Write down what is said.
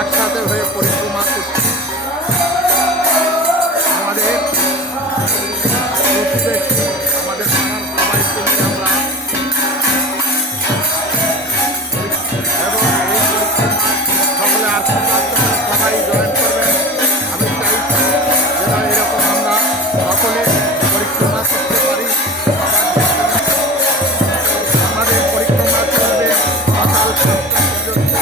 একসাথে হয়ে পরিক্রমা করছি। আমাদের প্রতিবেশী, আমাদের পাড়ার সবাইকে নিয়ে আমরা এবং এই সকলে আশীর্বাদ করে সবাই জয়েন করবেন। আমি চাইছি যেন এরকম আমরা সকলে পরিক্রমা করতে পারি। আমাদের পরিক্রমা চলবে সকাল 5টা পর্যন্ত।